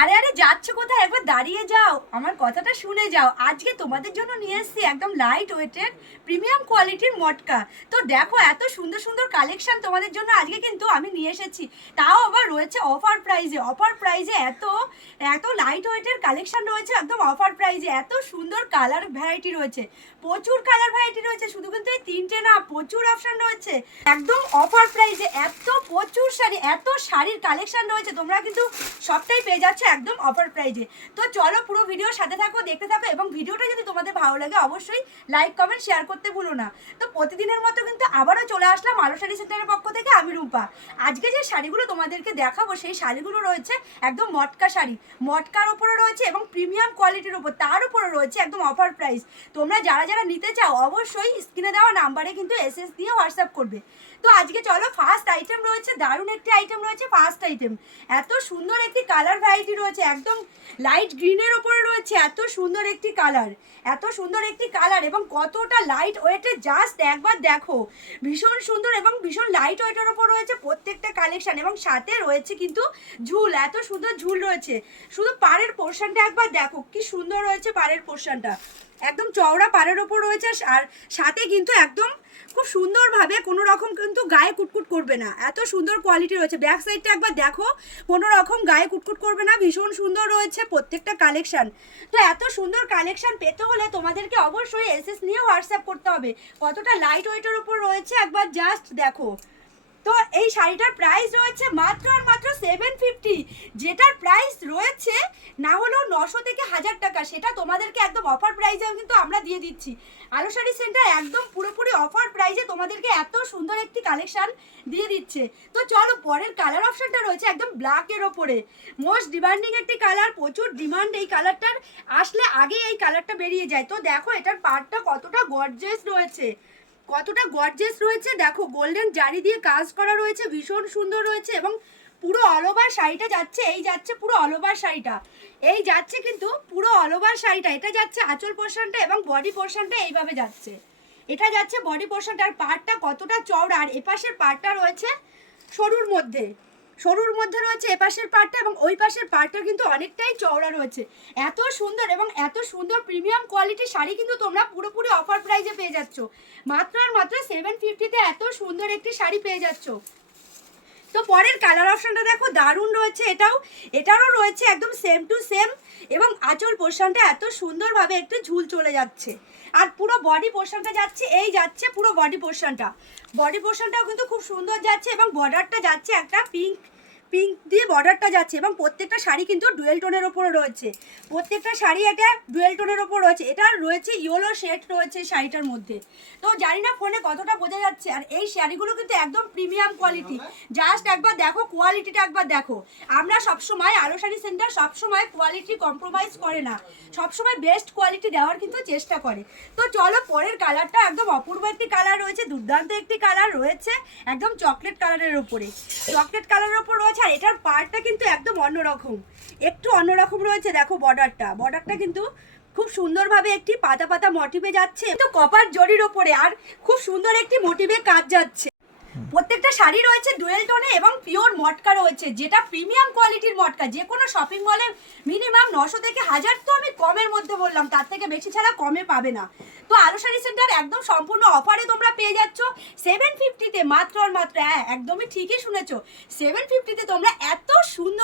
আরে আরে, যাচ্ছ কোথায়? একবার দাঁড়িয়ে যাও। আমার কথাটা শুনে যাও। আজকে তোমাদের জন্য নিয়ে এসেছি একদম লাইট ওয়েটেড প্রিমিয়াম কোয়ালিটির মটকা। তো দেখো, এত সুন্দর সুন্দর কালেকশন তোমাদের জন্য আজকে কিন্তু আমি নিয়ে এসেছি। তাও আবার রয়েছে অফার প্রাইজে অফার প্রাইজে এত এত লাইট ওয়েটের কালেকশন রয়েছে, একদম অফার প্রাইজে এত সুন্দর কালার ভ্যারাইটি রয়েছে। প্রচুর কালার ভ্যারাইটি রয়েছে। শুধু কিন্তু এই তিনটে না, প্রচুর অপশন রয়েছে। একদম অফার প্রাইজে এত প্রচুর শাড়ি, এত শাড়ির কালেকশন রয়েছে। তোমরা কিন্তু সবটাই পেয়ে যাচ্ছ। একদম অফার প্রাইজে তো চলো পুরো ভিডিওর সাথে থাকো, দেখতে থাকো এবং ভিডিওটা যদি তোমাদের ভালো লাগে অবশ্যই লাইক কমেন্ট শেয়ার করতে ভুলো না। তো প্রতিদিনের মতো কিন্তু আবারও চলে আসলাম আলো শাড়ি সেন্টারের পক্ষ থেকে আমি রূপা। আজকে যে শাড়িগুলো তোমাদেরকে দেখাবো, সেই শাড়িগুলো রয়েছে একদম মটকা শাড়ি। মটকার উপরে রয়েছে এবং প্রিমিয়াম কোয়ালিটির ওপর তার উপরে রয়েছে একদম অফার প্রাইস তোমরা যারা যারা নিতে চাও, অবশ্যই স্ক্রিনে দেওয়া নাম্বারে কিন্তু এসএস দিয়ে হোয়াটসঅ্যাপ করবে। তো আজকে চলো ফার্স্ট আইটেম রয়েছে, দারুণ একটি আইটেম রয়েছে ফার্স্ট আইটেম এত সুন্দর একটি কালার ভ্যারাইটি রয়েছে, একদম লাইট গ্রিনের ওপরে রয়েছে, এত সুন্দর একটি কালার এত সুন্দর একটি কালার এবং কতটা লাইট ওয়েটে জাস্ট একবার দেখো। ভীষণ সুন্দর এবং ভীষণ লাইট ওয়েটের ওপর রয়েছে প্রত্যেকটা কালেকশন এবং সাথে রয়েছে কিন্তু ঝুল, এত সুন্দর ঝুল রয়েছে। শুধু পাড়ের পোর্শনটা একবার দেখো, কি সুন্দর রয়েছে পাড়ের পোর্শনটা একদম চওড়া পাড়ের ওপর রয়েছে আর সাথে কিন্তু একদম খুব সুন্দরভাবে কোনো রকম কিন্তু গায়ে কুটকুট করবে না। এত সুন্দর কোয়ালিটি রয়েছে। ব্যাক সাইডটা একবার দেখো কোনো রকম গায়ে কুটকুট করবে না। ভীষণ সুন্দর রয়েছে প্রত্যেকটা কালেকশান তো এত সুন্দর কালেকশান পেতে হলে তোমাদেরকে অবশ্যই এসএস নিয়ে হোয়াটসঅ্যাপ করতে হবে। কতটা লাইট ওয়েটের উপর রয়েছে একবার জাস্ট দেখো। তো এই শাড়িটার প্রাইস রয়েছে মাত্র আর মাত্র সেভেন ফিফটি যেটার প্রাইস রয়েছে না হলেও নশো থেকে হাজার টাকা, সেটা তোমাদেরকে একদম অফার প্রাইসেও কিন্তু আমরা দিয়ে দিচ্ছি। আলো শাড়ি সেন্টার একদম পুরোপুরি অফার প্রাইজে তোমাদেরকে এত সুন্দর একটি কালেকশান দিয়ে দিচ্ছে। তো চলো পরের কালার অপশানটা রয়েছে একদম ব্ল্যাকের ওপরে। মোস্ট ডিমান্ডিং একটি কালার প্রচুর ডিমান্ড এই কালারটার আসলে আগে এই কালারটা বেরিয়ে যায়। তো দেখো এটার পার্টটা কতটা গর্জেস রয়েছে। কতটা গর্জেস রয়েছে? দেখো গোল্ডেন জারি দিয়ে কাজ করা রয়েছে, ভীষণ সুন্দর রয়েছে এবং পুরো অলওভার শাড়িটা যাচ্ছে, এই যাচ্ছে পুরো অলওভার শাড়িটা। এই যাচ্ছে কিন্তু পুরো অলওভার শাড়িটা, এটা যাচ্ছে আঁচল পোর্শনটা এবং বডি পোর্শনটা এইভাবে যাচ্ছে। এটা যাচ্ছে বডি পোর্শনটা আর পাড়টা কতটা চওড়া, আর এপাশের পাড়টা রয়েছে সরুর মধ্যে। সরুর মধ্যে রয়েছে, এপাশের পার্টটা এবং ওই পাশের পার্টটা কিন্তু অনেকটাই চওড়া রয়েছে। এত সুন্দর এবং এত সুন্দর প্রিমিয়াম কোয়ালিটির শাড়ি কিন্তু তোমরা পুরোপুরি অফার প্রাইজে পেয়ে যাচ্ছ। মাত্র আর মাত্র সেভেন ফিফটিতে এত সুন্দর একটি শাড়ি পেয়ে যাচ্ছ। তো পরের কালার অপশনটা দেখো, দারুণ রয়েছে এটাও। এটারও রয়েছে একদম সেম টু সেম এবং আঁচল পোর্শনটা এত সুন্দরভাবে একটু ঝুল চলে যাচ্ছে। আর পুরো বডি পোর্শনটা যাচ্ছে, এই যাচ্ছে পুরো বডি পোর্শনটা বডি পোর্শনটাও কিন্তু খুব সুন্দর যাচ্ছে এবং বর্ডারটা যাচ্ছে একটা পিঙ্ক পিঙ্ক দিয়ে বর্ডারটা যাচ্ছে এবং প্রত্যেকটা শাড়ি কিন্তু ডুয়েল টোনের ওপরে রয়েছে। প্রত্যেকটা শাড়ি এটা ডুয়েল টোনের ওপর রয়েছে। এটা রয়েছে ইয়েলো শেড রয়েছে শাড়িটার মধ্যে। তো জানি না ফোনে কতটা বোঝা যাচ্ছে। আর এই শাড়িগুলো কিন্তু একদম প্রিমিয়াম কোয়ালিটি জাস্ট একবার দেখো কোয়ালিটিটা একবার দেখো। আমরা সবসময় আলো শাড়ি সেন্টার সবসময় কোয়ালিটি কম্প্রোমাইজ করে না। সবসময় বেস্ট কোয়ালিটি দেওয়ার কিন্তু চেষ্টা করে। তো চলো, পরের কালারটা একদম অপূর্ব একটি কালার রয়েছে, দুর্দান্ত একটি কালার রয়েছে, একদম চকলেট কালারের ওপরে। চকলেট কালারের ওপর রয়েছে আর এটার পার্টটা কিন্তু একদম অন্যরকম। একটু অন্যরকম রয়েছে, দেখো বর্ডারটা বর্ডারটা কিন্তু খুব সুন্দরভাবে একটি পাতা পাতা মোটিভে যাচ্ছে। তো কপার জরির ওপরে আর খুব সুন্দর একটি মোটিভে কাজ যাচ্ছে। প্রত্যেকটা শাড়ি রয়েছে ডুয়েল টোনে এবং পিওর মটকা রয়েছে, যেটা প্রিমিয়াম কোয়ালিটির মটকা। যে কোনো শপিং মলে মিনিমাম নশো থেকে হাজার তো আমি কমের মধ্যে বললাম, তার থেকে বেশি ছাড়া কমে পাবে না। তো আলো শাড়ি সেন্টার একদম সম্পূর্ণ অফারে তোমরা পেয়ে যাচ্ছ। সেভেন ফিফটিতে মাত্র আর মাত্র হ্যাঁ একদমই ঠিকই শুনেছো। সেভেন ফিফটিতে তোমরা এত সুন্দর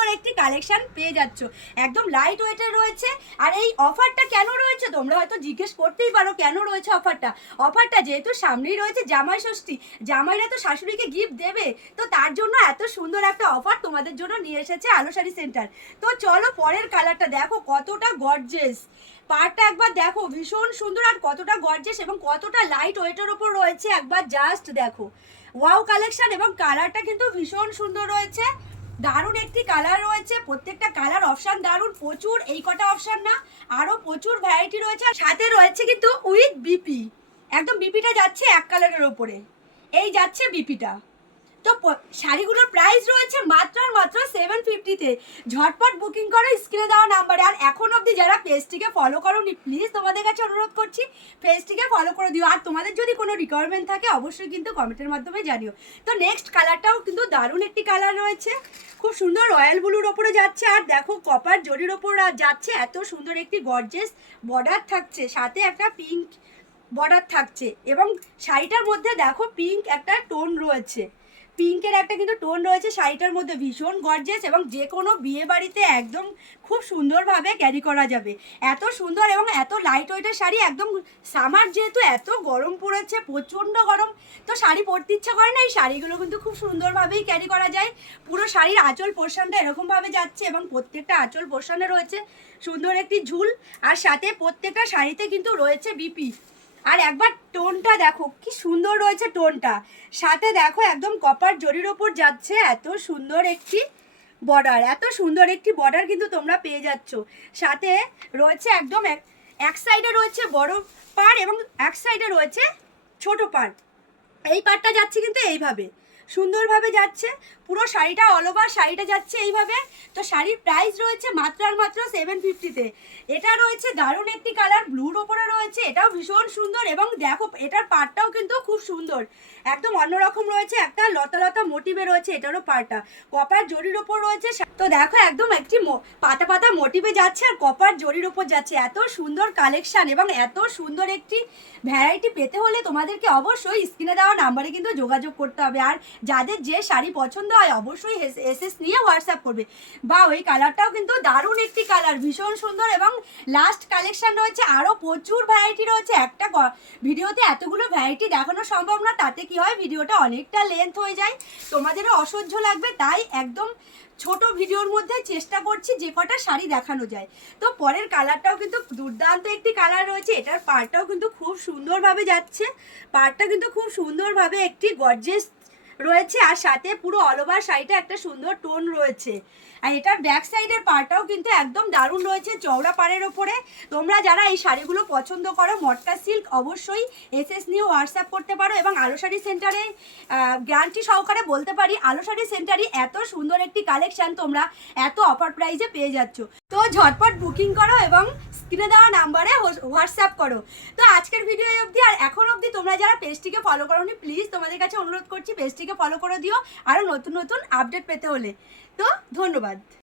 কালেকশন পেয়ে যাচ্ছ। একদম লাইট ওয়েটের রয়েছে। আর এই অফারটা কেন রয়েছে? তোমরা হয়তো জিজ্ঞেস করতেই পারো কেন রয়েছে অফারটা অফারটা যেহেতু সামনেই রয়েছে জামাই ষষ্ঠী। জামাইরা তো শাশুড়িকে গিফট দেবে। তো তার জন্য এত সুন্দর একটা অফার তোমাদের জন্য নিয়ে এসেছে আলো শাড়ি সেন্টার তো চলো পরের কালারটা দেখো, কতটা গর্জেস পার্টটা একবার দেখো, ভীষণ সুন্দর আর কতটা গর্জেস এবং কতটা লাইট ওয়েটের ওপর রয়েছে একবার জাস্ট দেখো। ওয়াও কালেকশন এবং কালারটা কিন্তু ভীষণ সুন্দর রয়েছে। দারুণ একটি কালার রয়েছে, প্রত্যেকটা কালার অপশান দারুণ, প্রচুর, এই কটা অপশান না, আরও প্রচুর ভ্যারাইটি রয়েছে, আর সাথে রয়েছে কিন্তু উইথ বিপি একদম বিপিটা যাচ্ছে এক কালারের ওপরে এই যাচ্ছে বিপিটা তো শাড়িগুলোর প্রাইস রয়েছে মাত্র আর মাত্র সেভেন ফিফটিতে ঝটপট বুকিং করো স্ক্রিনে দেওয়া নাম্বারে আর এখন অবধি যারা পেজটিকে ফলো করোনি প্লিজ তোমাদের কাছে অনুরোধ করছি পেজটিকে ফলো করে দিও। আর তোমাদের যদি কোনো রিকোয়ারমেন্ট থাকে, অবশ্যই কিন্তু কমেন্টের মাধ্যমে জানিও। তো নেক্সট কালারটাও কিন্তু দারুণ একটি কালার রয়েছে। খুব সুন্দর রয়্যাল ব্লুর ওপরে যাচ্ছে। আর দেখো কপার জরির ওপর যাচ্ছে। এত সুন্দর একটি গর্জেস বর্ডার থাকছে। সাথে একটা পিঙ্ক বর্ডার থাকছে। এবং শাড়িটার মধ্যে দেখো পিঙ্ক একটা টোন রয়েছে। পিঙ্কের একটা কিন্তু টোন রয়েছে, শাড়িটার মধ্যে ভীষণ গর্জেস এবং যে কোনো বিয়ে বাড়িতে একদম খুব সুন্দরভাবে ক্যারি করা যাবে। এত সুন্দর এবং এত লাইট ওয়েটের শাড়ি, একদম সামার যেহেতু এত গরম পড়েছে, প্রচণ্ড গরম, তো শাড়ি পরতে ইচ্ছা করে না, এই শাড়িগুলো কিন্তু খুব সুন্দরভাবেই ক্যারি করা যায়। পুরো শাড়ির আঁচল পোর্শনটা এরকমভাবে যাচ্ছে এবং প্রত্যেকটা আঁচল পোর্শনে রয়েছে সুন্দর একটি ঝুল, আর সাথে প্রত্যেকটা শাড়িতে কিন্তু রয়েছে বিপি। আর একবার টোনটা দেখো, কি সুন্দর রয়েছে টোনটা। সাথে দেখো একদম কপার জরির ওপর যাচ্ছে এত সুন্দর একটি বর্ডার এত সুন্দর একটি বর্ডার কিন্তু তোমরা পেয়ে যাচ্ছ। সাথে রয়েছে একদম এক সাইডে রয়েছে বড় পার এবং এক সাইডে রয়েছে ছোট পার এই পারটা যাচ্ছে কিন্তু এইভাবে। সুন্দরভাবে যাচ্ছে, পুরো শাড়িটা অল ওভার শাড়িটা যাচ্ছে এইভাবে। তো শাড়ির প্রাইস রয়েছে মাত্র আর মাত্র সেভেন ফিফটিতে এটা রয়েছে দারুণ একটি কালার ব্লুর ওপরে রয়েছে, এটাও ভীষণ সুন্দর এবং দেখো, এটার পাটটাও কিন্তু খুব সুন্দর। একদম অন্যরকম রয়েছে, একটা লতা মোটিভে রয়েছে এটারও পাটটা কপার জরির ওপর রয়েছে তো দেখো একদম একটি পাতা পাতা মোটিভে যাচ্ছে আর কপার জরির ওপর যাচ্ছে। এত সুন্দর কালেকশন এবং এত সুন্দর একটি ভ্যারাইটি পেতে হলে তোমাদেরকে অবশ্যই স্ক্রিনে দেওয়া নাম্বারে কিন্তু যোগাযোগ করতে হবে। আর যাদের যে শাড়ি পছন্দ হয় অবশ্যই এসএস নিয়ে হোয়াটসঅ্যাপ করবে। বা ওই কালারটাও কিন্তু দারুণ একটি কালার ভীষণ সুন্দর এবং লাস্ট কালেকশন রয়েছে আরও প্রচুর ভ্যারাইটি রয়েছে। একটা ভিডিওতে এতগুলো ভ্যারাইটি দেখানো সম্ভব না, তাতে কি হয়, ভিডিওটা অনেকটা লেন্থ হয়ে যায়। তোমাদেরও অসহ্য লাগবে, তাই একদম ছোট ভিডিওর মধ্যে চেষ্টা করছি যে কটা শাড়ি দেখানো যায়। তো পরের কালারটাও কিন্তু দুর্দান্ত একটি কালার রয়েছে, এটার পাড়টাও কিন্তু খুব সুন্দরভাবে যাচ্ছে। পাড়টা কিন্তু খুব সুন্দরভাবে একটি গর্জেস রয়েছে আর সাথে পুরো অল ওভার শাড়িটা একটা সুন্দর টোন রয়েছে। আর এটার ব্যাক সাইডের পাড়টাও কিন্তু একদম দারুণ রয়েছে চওড়া পাড়ের ওপরে। তোমরা যারা এই শাড়িগুলো পছন্দ করো, মটকা সিল্ক অবশ্যই এসএস নিয়ে হোয়াটসঅ্যাপ করতে পারো এবং আলো শাড়ি সেন্টারে গ্যারান্টি সহকারে বলতে পারি আলো শাড়ি সেন্টারে এত সুন্দর একটি কালেকশন তোমরা এত অফার প্রাইজে পেয়ে যাচ্ছ। তো ঝটপট বুকিং করো এবং স্ক্রিনে দেওয়া নাম্বারে হোয়াটসঅ্যাপ করো। তো আজকের ভিডিও অবধি, আর এখন অবধি তোমরা যারা পেজটিকে ফলো করোনি প্লিজ তোমাদের কাছে অনুরোধ করছি পেজটিকে ফলো করে দিও। আরও নতুন নতুন আপডেট পেতে হলে। তো ধন্যবাদ।